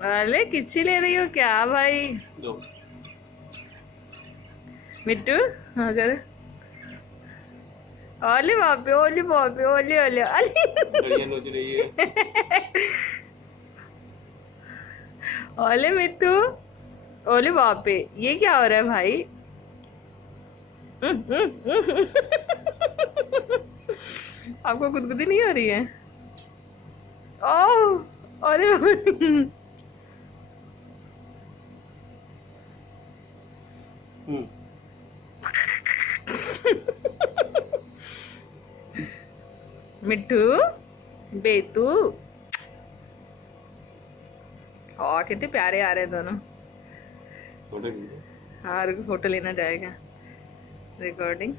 अरे किच्ची ले रही हो क्या भाई? दो। मिट्टू अगर ओले बापे ओले बापे ओले ओले ओले बढ़िया नोच रही है। ओले मिट्टू ओले बापे, ये क्या हो रहा है भाई? आपको गुदगुदी नहीं हो रही है? ओह अरे हम्म। मिट्टू बेतू, और कितने प्यारे आ रहे हैं दोनों। फोटो खींचो। हाँ रुको फोटो लेना जाएगा। रिकॉर्डिंग